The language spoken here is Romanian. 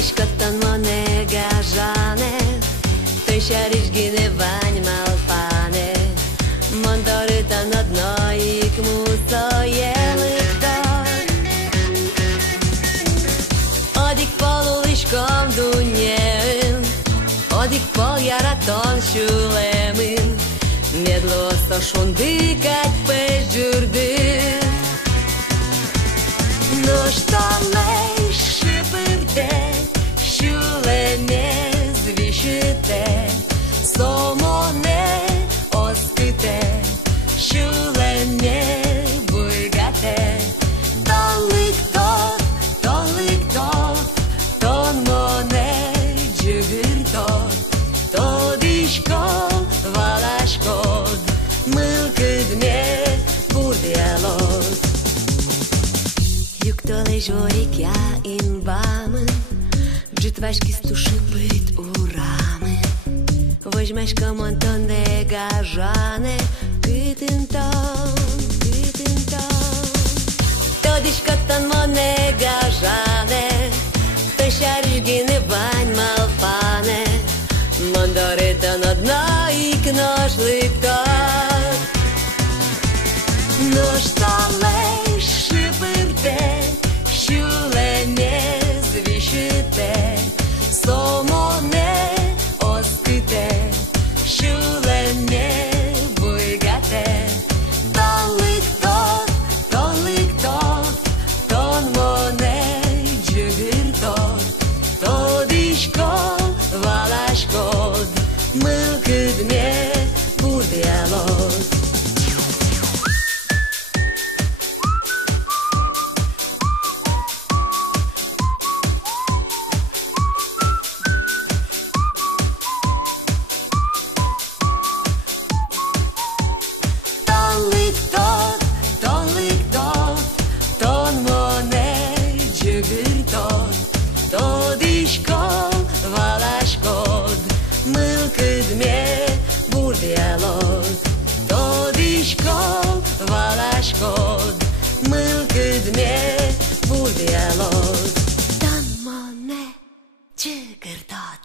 discottan mone gajane, той шариш ги не вань малфане, Монторита над ноик му соели вдоль. Odik polulishkom dunyeim, odik pol yaraton shulemin, Medlosto shundikat pejurdim. Nu što lej šipirte, šulemez višite, somone oskite, šuleme bujgate. Tolik tot, ton mone cıgırtot, todişkol valaşkod, mılkıdme burdialot. Юктолей жорик я имбамын, Джитвашки стуши бит урамы, Возьмешка монтон де гажане, Кытынтон. Тодишкотон моне гажане, Той шариш гине вань малфане, Мондоритон одно икнош ликтот. Ну что лей шипирте, шуlemez višite, somone oskite, šuleme bujgate. Tolik tot, ton mone cıgırtot, todişkol valaşkod, mılkıdme burdialot. Tolik tot, ton mone cıgırtot, todişkol valaşkod, mılkıdme burdialot. Todişkol valaşkod, mılkıdme burdialot. Ton mone cıgırtot.